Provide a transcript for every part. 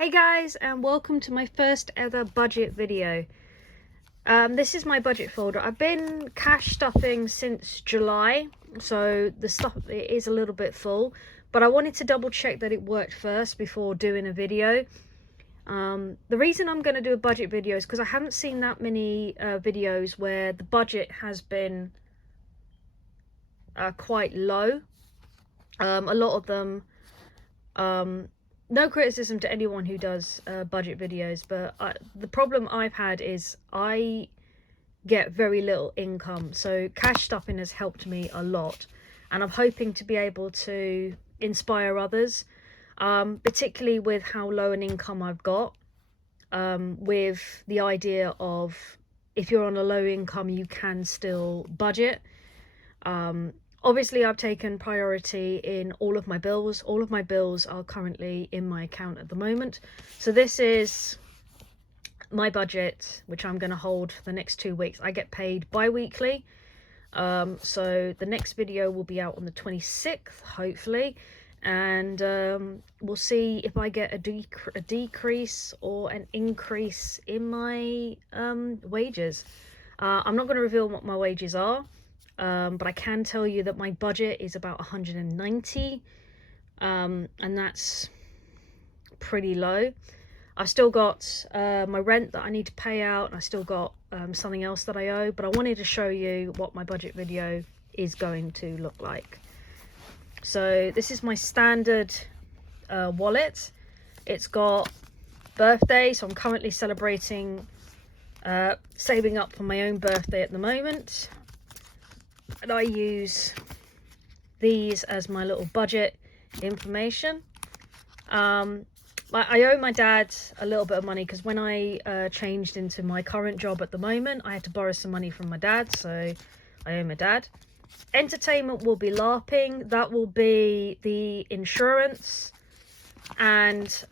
Hey guys, and welcome to my first ever budget video. This is my budget folder. I've been cash stuffing since July, so the stuff is a little bit full, but I wanted to double check that it worked first before doing a video. The reason I'm going to do a budget video is because I haven't seen that many videos where the budget has been quite low. A lot of them, no criticism to anyone who does budget videos, but the problem I've had is I get very little income, so cash stuffing has helped me a lot, and I'm hoping to be able to inspire others, particularly with how low an income I've got, with the idea of if you're on a low income you can still budget. Obviously, I've taken priority in all of my bills. All of my bills are currently in my account at the moment. So this is my budget, which I'm going to hold for the next 2 weeks. I get paid bi-weekly. So the next video will be out on the 26th, hopefully. And we'll see if I get a decrease or an increase in my wages. I'm not going to reveal what my wages are. But I can tell you that my budget is about 190, and that's pretty low. I've still got my rent that I need to pay out, and I still got something else that I owe, but I wanted to show you what my budget video is going to look like. So this is my standard wallet. It's got birthday, so I'm currently celebrating, saving up for my own birthday at the moment. And I use these as my little budget information. I owe my dad a little bit of money because when I changed into my current job at the moment, I had to borrow some money from my dad, so I owe my dad. Entertainment will be LARPing. That will be the insurance, and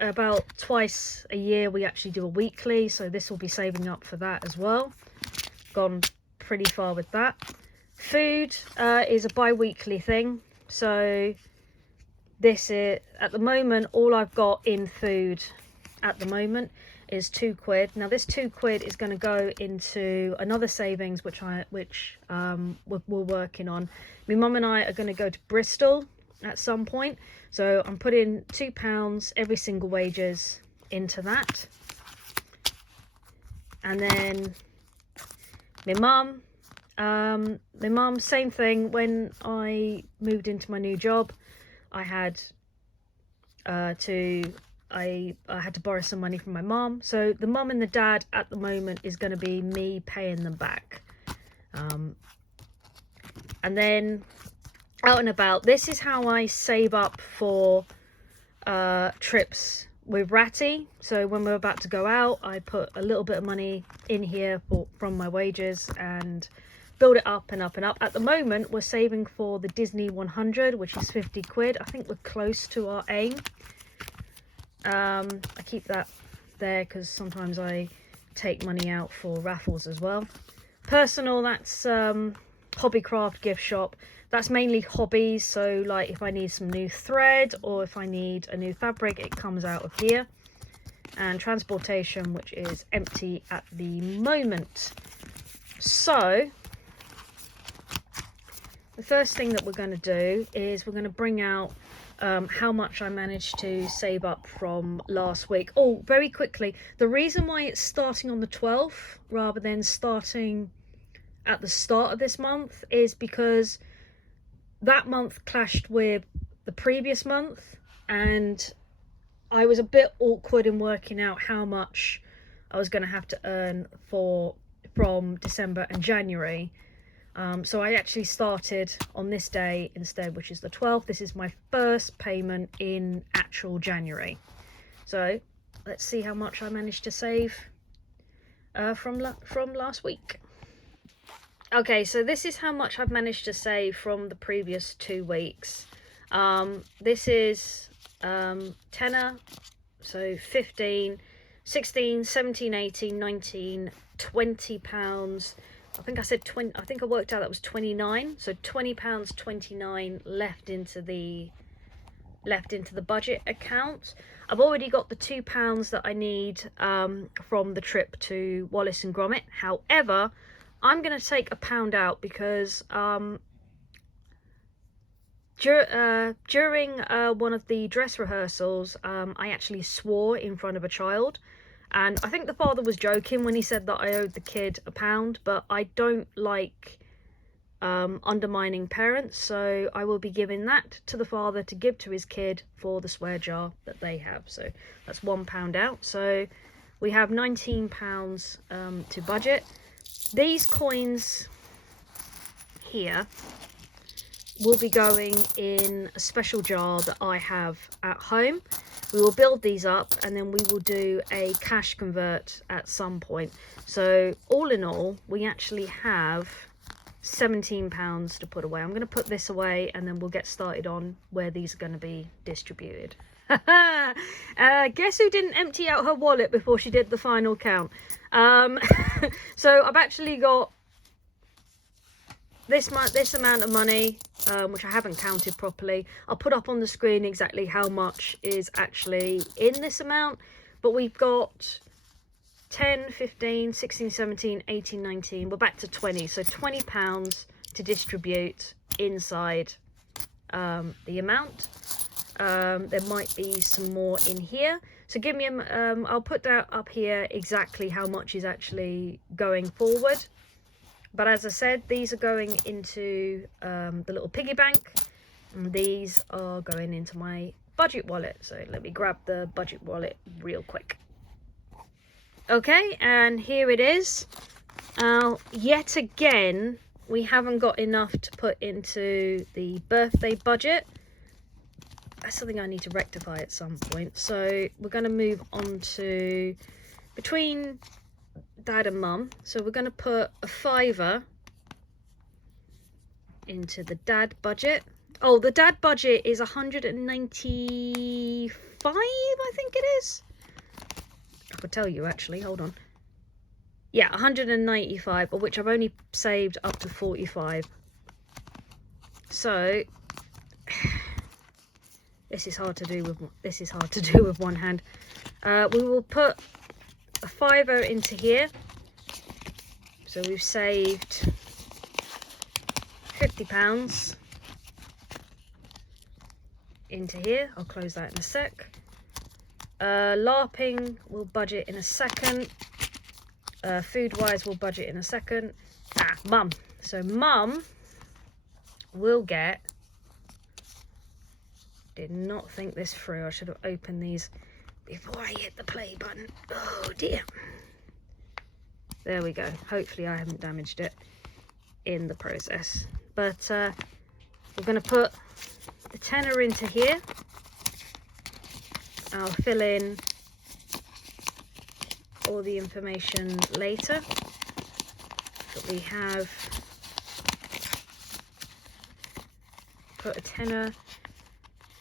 about twice a year we actually do a weekly, so this will be saving up for that as well. Gone pretty far with that. Food is a bi-weekly thing, so this is at the moment all I've got in food at the moment is £2. Now this £2 is going to go into another savings which we're working on. My mum and I are going to go to Bristol at some point, so I'm putting £2 every single wages into that. And then my mum, same thing. When I moved into my new job, I had to borrow some money from my mum, so the mum and the dad at the moment is going to be me paying them back. And then out and about, this is how I save up for trips with Ratty. So when we're about to go out, I put a little bit of money in here from my wages and build it up and up and up. At the moment we're saving for the Disney 100, which is £50. I think we're close to our aim. I keep that there because sometimes I take money out for raffles as well. Personal, that's Hobbycraft gift shop. That's mainly hobbies, so like if I need some new thread or if I need a new fabric, it comes out of here. And transportation, which is empty at the moment. So the first thing that we're going to do is we're going to bring out how much I managed to save up from last week. Oh, very quickly, the reason why it's starting on the 12th rather than starting at the start of this month is because that month clashed with the previous month, and I was a bit awkward in working out how much I was going to have to earn from December and January. So I actually started on this day instead, which is the 12th. This is my first payment in actual January. So let's see how much I managed to save from last week. Okay, so this is how much I've managed to save from the previous 2 weeks. This is tenner, so 15, 16, 17, 18, 19, £20. I think I said 20, I think I worked out that was 29. So £20.29 left into the left into the budget account. I've already got the £2 that I need from the trip to Wallace and Gromit. However, I'm going to take £1 out because during one of the dress rehearsals, I actually swore in front of a child. And I think the father was joking when he said that I owed the kid £1, but I don't like undermining parents, so I will be giving that to the father to give to his kid for the swear jar that they have. So that's £1 out. So we have £19 to budget. These coins here will be going in a special jar that I have at home. We will build these up and then we will do a cash convert at some point. So all in all, we actually have £17 to put away. I'm going to put this away and then we'll get started on where these are going to be distributed. Guess who didn't empty out her wallet before she did the final count? So I've actually got this amount of money, which I haven't counted properly. I'll put up on the screen exactly how much is actually in this amount, but we've got 10, 15, 16, 17, 18, 19, we're back to 20, so £20 to distribute inside the amount. There might be some more in here, so give me I'll put that up here exactly how much is actually going forward. But as I said, these are going into the little piggy bank, and these are going into my budget wallet. So let me grab the budget wallet real quick. Okay, and here it is. Yet again, we haven't got enough to put into the birthday budget. That's something I need to rectify at some point. So we're going to move on to between Dad and Mum. So we're going to put a £5 into the Dad budget. Oh, the Dad budget is 195, I think it is. I could tell you actually, hold on. Yeah, 195, of which I've only saved up to 45. So this is hard to do with one hand. We will put a £5 into here. So we've saved £50 into here. I'll close that in a sec. LARPing will budget in a second. Food wise we'll budget in a second. Mum. So Mum will get, did not think this through. I should have opened these before I hit the play button. Oh dear. There we go. Hopefully I haven't damaged it in the process. But we're going to put the tenner into here. I'll fill in all the information later. But we have put a tenner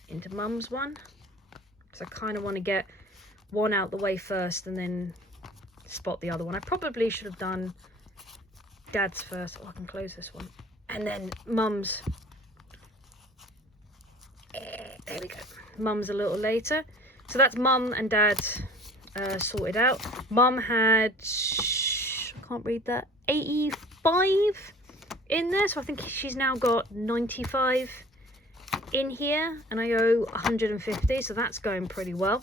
into Mum's one. So I kind of want to get one out the way first and then spot the other one. I probably should have done Dad's first. Oh, I can close this one. And then Mum's. There we go. Mum's a little later. So that's Mum and Dad sorted out. Mum had, I can't read that, 85 in there. So I think she's now got 95 in here. And I owe 150. So that's going pretty well.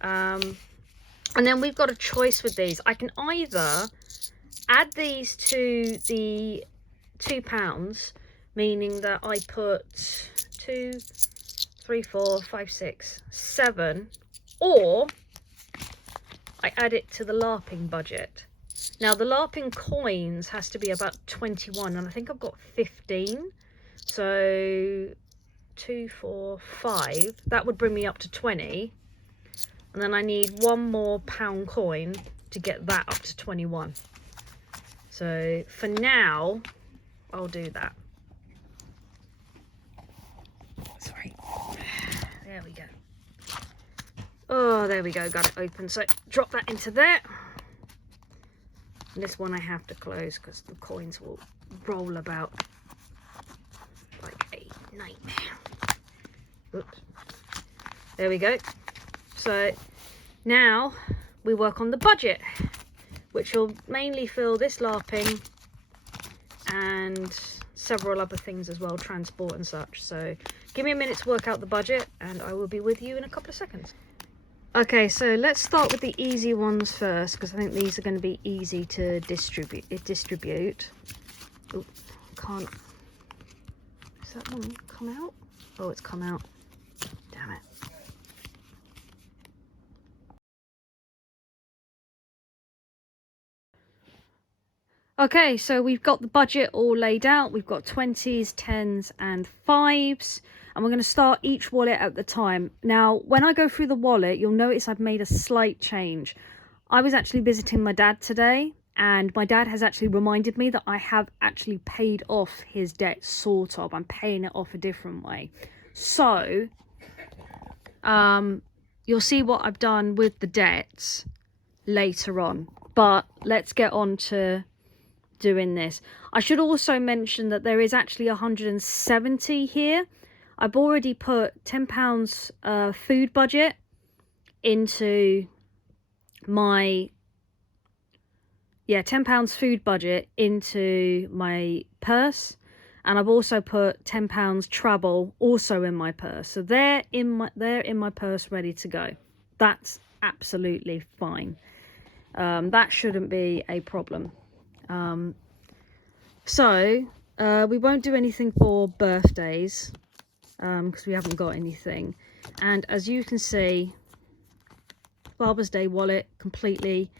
And then we've got a choice with these. I can either add these to the £2, meaning that I put 2, 3, 4, 5, 6, 7, or I add it to the LARPing budget. Now the LARPing coins has to be about 21, and I think I've got 15. So 2, 4, 5. That would bring me up to 20. And then I need one more £1 coin to get that up to 21. So for now, I'll do that. Sorry. There we go. Oh, there we go. Got it open. So drop that into there. And this one I have to close because the coins will roll about like a nightmare. Oops. There we go. So now we work on the budget, which will mainly fill this LARPing and several other things as well, transport and such. So give me a minute to work out the budget and I will be with you in a couple of seconds. Okay, so let's start with the easy ones first, because I think these are going to be easy to distribute. Oh, can't. Is that one come out? Oh, it's come out. Damn it. Okay, so we've got the budget all laid out. We've got 20s, 10s and 5s. And we're going to start each wallet at the time. Now, when I go through the wallet, you'll notice I've made a slight change. I was actually visiting my dad today, and my dad has actually reminded me that I have actually paid off his debt, sort of. I'm paying it off a different way. So, you'll see what I've done with the debts later on. But let's get on to doing this. I should also mention that there is actually 170 here. I've already put £10 food budget into my £10 food budget into my purse, and I've also put £10 travel also in my purse. So they're in my purse ready to go. That's absolutely fine. That shouldn't be a problem. So we won't do anything for birthdays because we haven't got anything. And as you can see, Father's Day wallet completely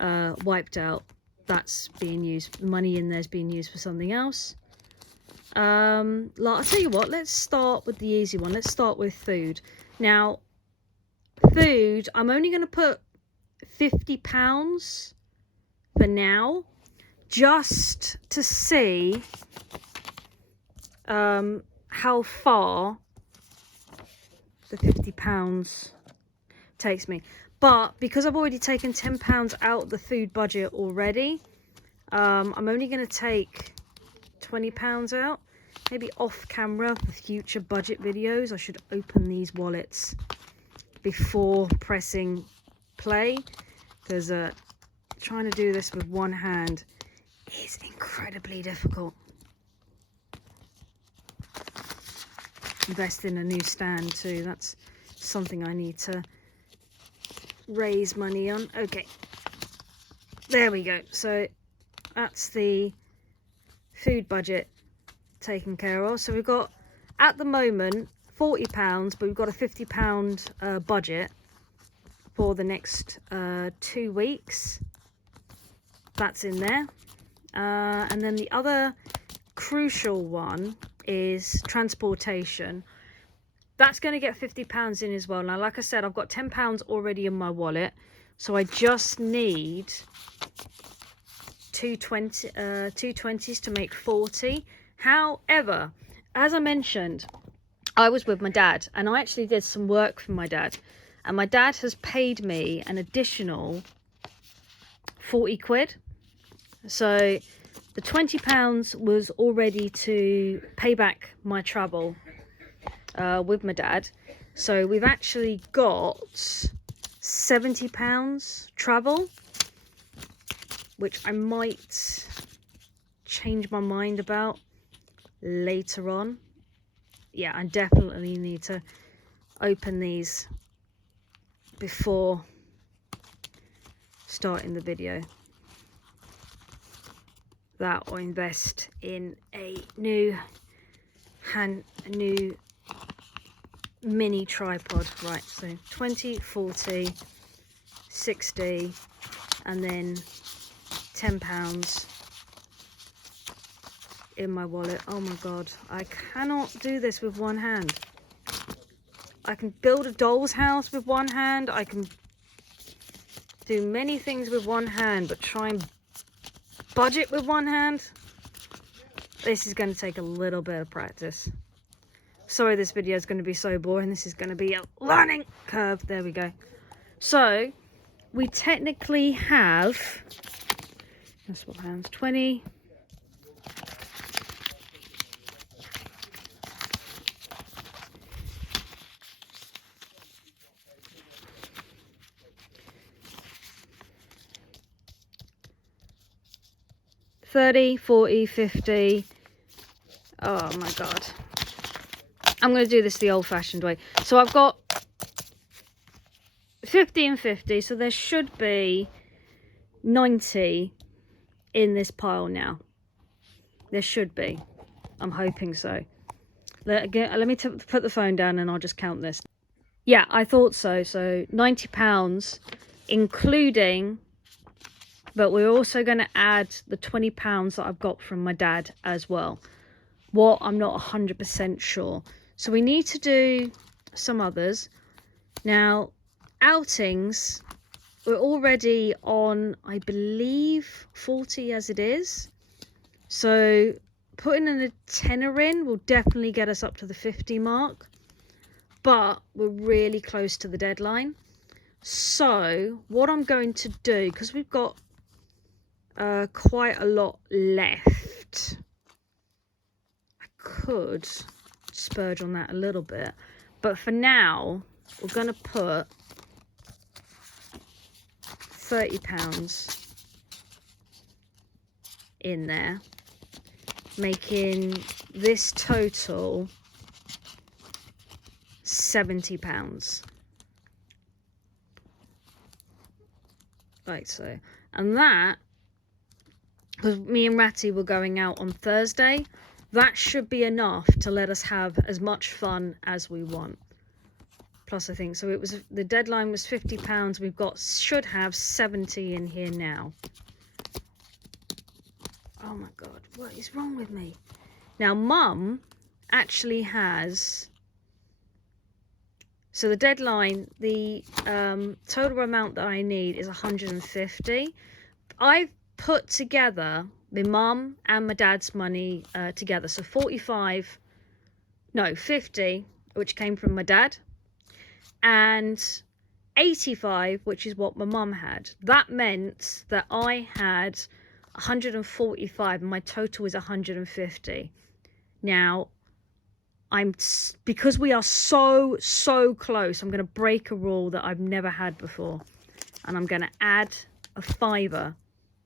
wiped out. That's being used, the money in there's being used for something else. I'll tell you what, let's start with the easy one. Let's start with food. Now, food, I'm only going to put £50 for now, just to see how far the £50 takes me. But because I've already taken £10 out of the food budget already, I'm only going to take £20 out. Maybe off camera for future budget videos, I should open these wallets before pressing play, because trying to do this with one hand is incredibly difficult. Invest in a new stand too. That's something I need to raise money on. Okay, there we go. So that's the food budget taken care of. So we've got at the moment £40, but we've got a £50 budget for the next 2 weeks. That's in there. And then the other crucial one is transportation. That's going to get £50 in as well. Now, like I said, I've got £10 already in my wallet, so I just need two 20s to make 40. However, as I mentioned, I was with my dad and I actually did some work for my dad, and my dad has paid me an additional 40 quid. So the £20 was already to pay back my travel with my dad. So we've actually got £70 travel, which I might change my mind about later on. Yeah, I definitely need to open these before starting the video. That or invest in a new mini tripod. Right, so 20, 40, 60, and then £10 in my wallet. Oh my god, I cannot do this with one hand. I can build a doll's house with one hand, I can do many things with one hand, but try and budget with one hand, this is going to take a little bit of practice. Sorry, this video is going to be so boring. This is going to be a learning curve. There we go. So we technically have, let's swap hands, 20, 30, 40, 50. Oh my God. I'm going to do this the old-fashioned way. So I've got 50 and 50. So there should be 90 in this pile now. There should be. I'm hoping so. Let me put the phone down and I'll just count this. Yeah, I thought so. So £90, including, but we're also going to add the £20 that I've got from my dad as well. What, I'm not 100% sure. So we need to do some others. Now, outings, we're already on, I believe, 40 as it is. So putting in a tenner in will definitely get us up to the 50 mark. But we're really close to the deadline. So what I'm going to do, because we've got quite a lot left, I could spurge on that a little bit. But for now, we're going to put £30 in there, making this total £70. Like so. And that, because me and Ratty were going out on Thursday, that should be enough to let us have as much fun as we want. Plus, I think, so it was, the deadline was £50. We've got, should have 70 in here now. Oh my God, what is wrong with me? Now, Mum actually has, so the deadline, the total amount that I need is 150. I've put together my mum and my dad's money together. So 50, which came from my dad, and 85, which is what my mum had. That meant that I had 145 and my total is 150. Now, because we are so close, I'm going to break a rule that I've never had before, and I'm going to add a £5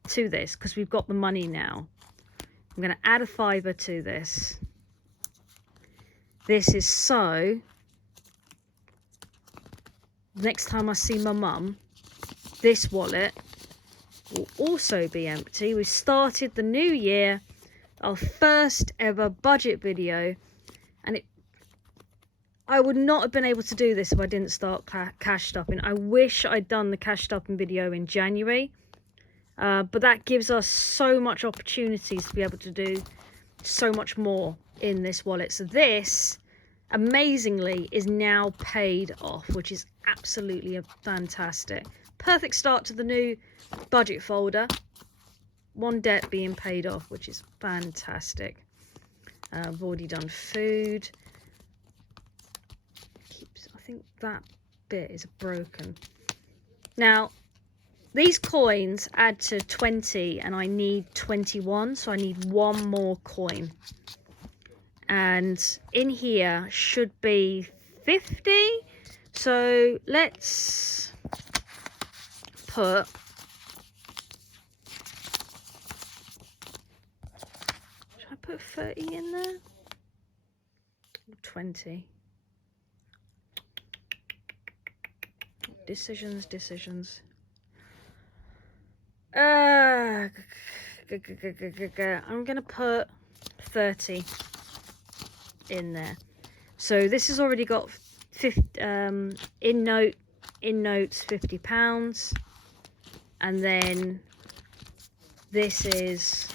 to this because we've got the money now. I'm going to add a £5 to this. This is so next time I see my mum, this wallet will also be empty. We started the new year, our first ever budget video, and I would not have been able to do this if I didn't start cash stuffing. I wish I'd done the cash stuffing video in January, but that gives us so much opportunities to be able to do so much more in this wallet. So this, amazingly, is now paid off, which is absolutely fantastic. Perfect start to the new budget folder. One debt being paid off, which is fantastic. I've already done food. I think that bit is broken. Now, these coins add to 20 and I need 21, so I need one more coin. And in here should be 50. So let's put should I put 30 in there? 20. Decisions. I'm gonna put 30 in there. So this has already got 50 in notes £50, and then this is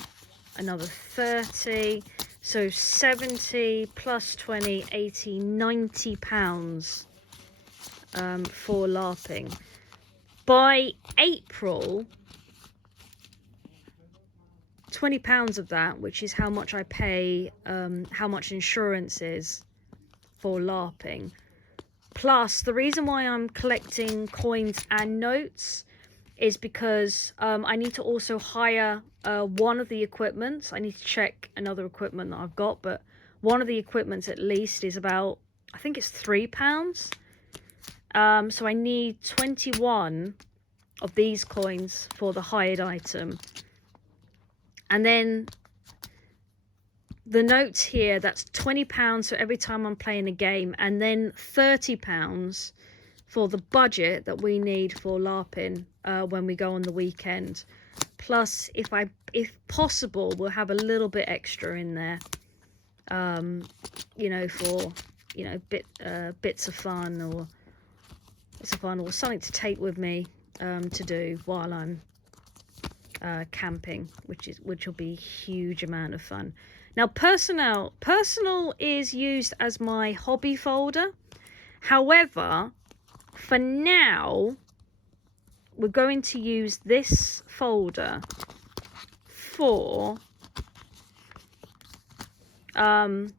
another 30, so 70 plus 20, 80, 90 pounds for LARPing. By April, £20 of that, which is how much I pay, how much insurance is for LARPing. Plus, the reason why I'm collecting coins and notes is because I need to also hire one of the equipments. I need to check another equipment that I've got, but one of the equipments at least is about, I think it's £3. So I need 21 of these coins for the hired item. And then the notes here, that's £20 for every time I'm playing a game, and then £30 for the budget that we need for LARPing when we go on the weekend. Plus, if possible, we'll have a little bit extra in there, you know, for, you know, bits of fun or something to take with me to do while I'm camping, which will be a huge amount of fun. Now, personal is used as my hobby folder. However, for now, we're going to use this folder for a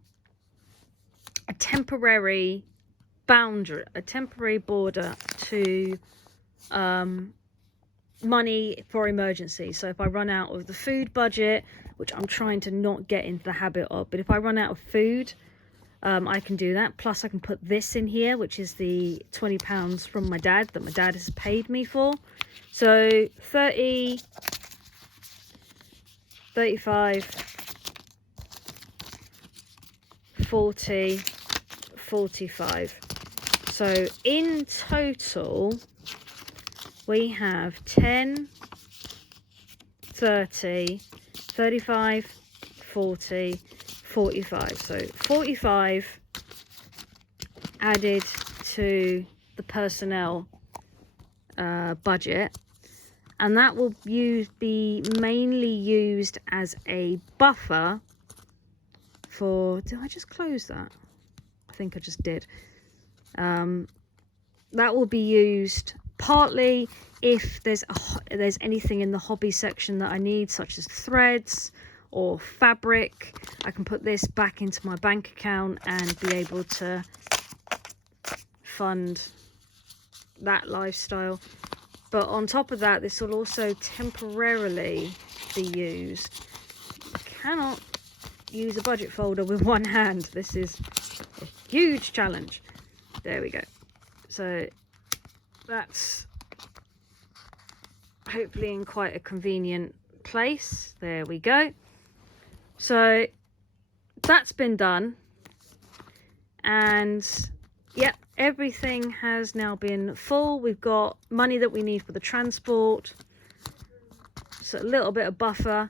temporary border to money for emergencies. So if I run out of the food budget, which I'm trying to not get into the habit of, but if I run out of food, I can do that. Plus I can put this in here, which is the £20 from my dad that my dad has paid me for. So 30, 35, 40, 45. So in total, we have 10, 30, 35, 40, 45. So 45 added to the personnel budget, and that will be mainly used as a buffer for... Did I just close that? I think I just did. That will be used partly if there's anything in the hobby section that I need, such as threads or fabric. I can put this back into my bank account and be able to fund that lifestyle. But on top of that, this will also temporarily be used. I cannot use a budget folder with one hand. This is a huge challenge. There we go. So that's hopefully in quite a convenient place. There we go. So that's been done, and yep, everything has now been full. We've got money that we need for the transport, so a little bit of buffer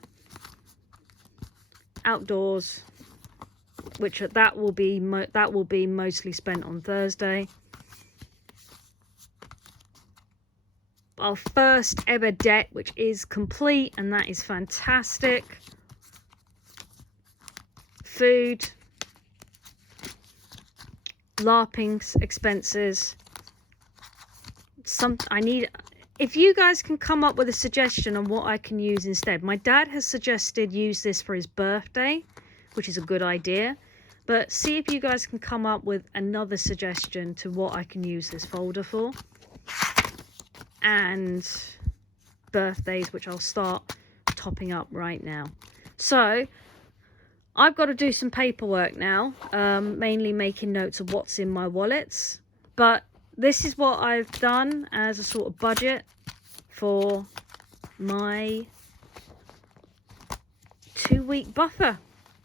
outdoors, which that will be mostly spent on Thursday. Our first ever deck, which is complete, and that is fantastic. Food, LARPing expenses. If you guys can come up with a suggestion on what I can use instead. My dad has suggested use this for his birthday, which is a good idea. But see if you guys can come up with another suggestion to what I can use this folder for. And birthdays, which I'll start topping up right now. So I've got to do some paperwork now, mainly making notes of what's in my wallets. But this is what I've done as a sort of budget for my 2-week buffer.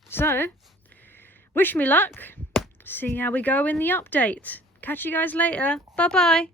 So wish me luck. See how we go in the update. Catch you guys later. Bye bye.